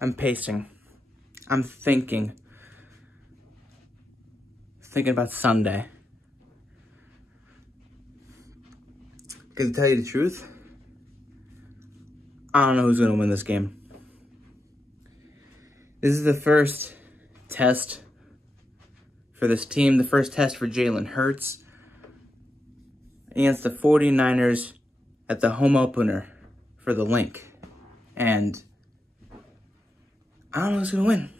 I'm pacing. I'm thinking. Thinking about Sunday. Because to tell you the truth, I don't know who's going to win this game. This is the first test for this team, the first test for Jalen Hurts against the 49ers at the home opener for the Link. And I don't know who's going to win.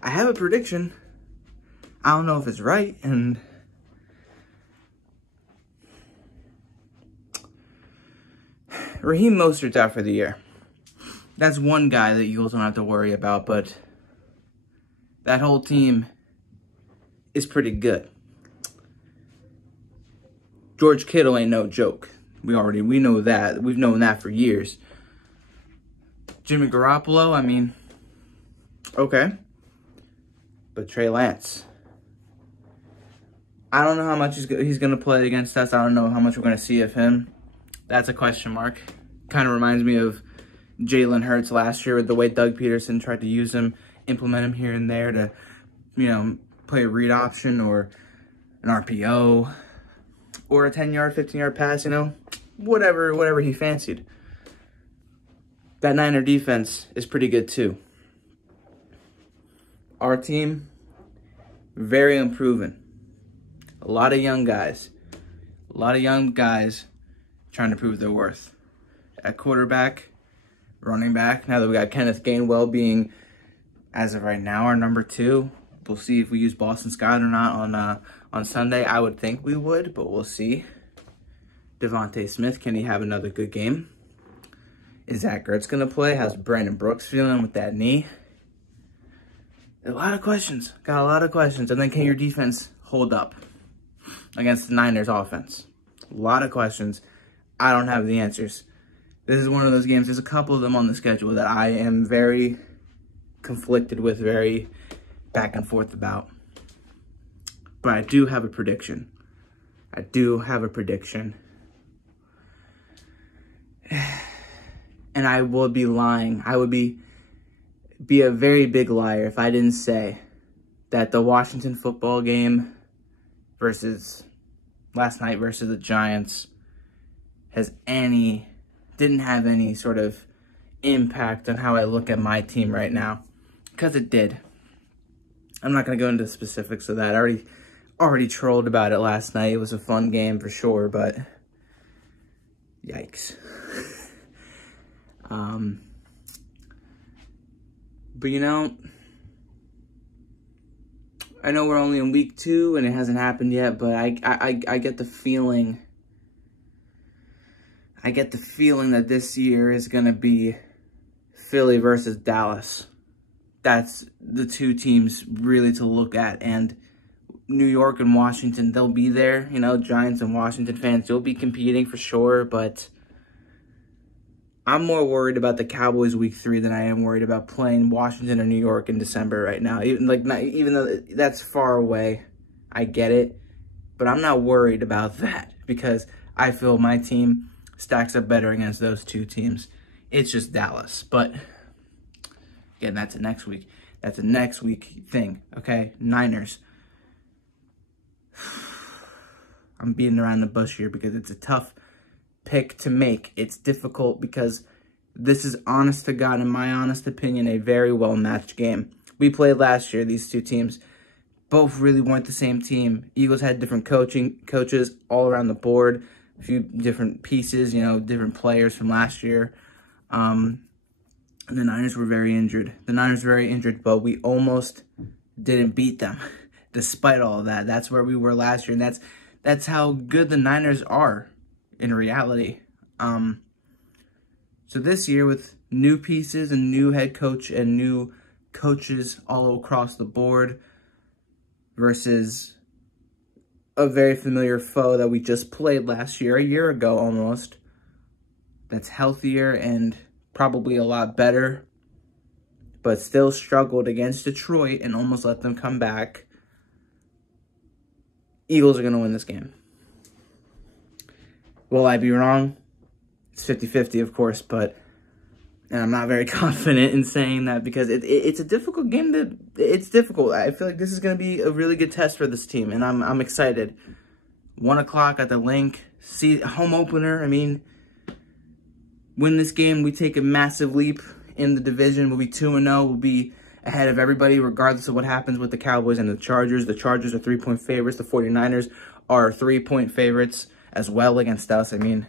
I have a prediction. I don't know if it's right, and Raheem Mostert's out for the year. That's one guy that Eagles don't have to worry about, but that whole team is pretty good. George Kittle ain't no joke. We know that. We've known that for years. Jimmy Garoppolo, I mean, okay. But Trey Lance, I don't know how much he's going to play against us. I don't know how much we're going to see of him. That's a question mark. Kind of reminds me of Jalen Hurts last year with the way Doug Peterson tried to use him, implement him here and there to, play a read option or an RPO or a 10-yard, 15-yard pass, whatever he fancied. That Niner defense is pretty good too. Our team, very unproven. A lot of young guys. Trying to prove their worth. At quarterback, running back, now that we got Kenneth Gainwell being, as of right now, our number 2. We'll see if we use Boston Scott or not on Sunday. I would think we would, but we'll see. Devontae Smith, can he have another good game? Is Zach Ertz going to play? How's Brandon Brooks feeling with that knee? A lot of questions. Got a lot of questions. And then can your defense hold up against the Niners offense? A lot of questions. I don't have the answers. This is one of those games. There's a couple of them on the schedule that I am very conflicted with, very back and forth about. But I do have a prediction. And I will be lying. I would be a very big liar if I didn't say that the Washington football game last night versus the Giants didn't have any sort of impact on how I look at my team right now. Because it did. I'm not going to go into specifics of that. I already trolled about it last night. It was a fun game for sure, but yikes. But I know we're only in week 2 and it hasn't happened yet, but I get the feeling that this year is going to be Philly versus Dallas. That's the 2 teams really to look at. And New York and Washington, they'll be there. Giants and Washington fans, you'll be competing for sure. But I'm more worried about the Cowboys week 3 than I am worried about playing Washington or New York in December right now. Even though that's far away, I get it. But I'm not worried about that because I feel my team stacks up better against those 2 teams. It's just Dallas. But again, that's a next week. That's a next week thing, okay? Niners. I'm beating around the bush here because it's a tough pick to make. It's difficult because this is, honest to God, in my honest opinion, a very well-matched game. We played last year, these 2 teams. Both really weren't the same team. Eagles had different coaches all around the board. A few different pieces, different players from last year. And the Niners were very injured. But we almost didn't beat them. Despite all of that, that's where we were last year. And that's how good the Niners are in reality. So this year with new pieces and new head coach and new coaches all across the board versus a very familiar foe that we just played last year, a year ago almost, that's healthier and probably a lot better, but still struggled against Detroit and almost let them come back. Eagles are going to win this game. Will I be wrong? It's 50-50, of course, but And I'm not very confident in saying that because it's a difficult game. It's difficult. I feel like this is going to be a really good test for this team, and I'm excited. 1 o'clock at the Link. See, home opener. I mean, win this game, we take a massive leap in the division. We'll be 2-0. We'll be ahead of everybody regardless of what happens with the Cowboys and the Chargers. The Chargers are 3-point favorites. The 49ers are 3-point favorites as well against us. I mean,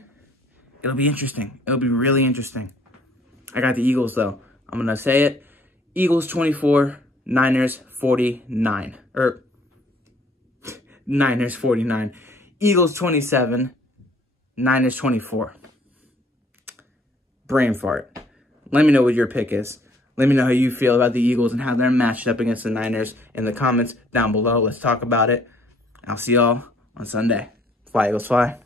it'll be interesting. It'll be really interesting. I got the Eagles, though. I'm going to say it. Eagles 24, Niners 49. Or, Niners 49. Eagles 27, Niners 24. Brain fart. Let me know what your pick is. Let me know how you feel about the Eagles and how they're matched up against the Niners in the comments down below. Let's talk about it. I'll see y'all on Sunday. Fly, Eagles, fly.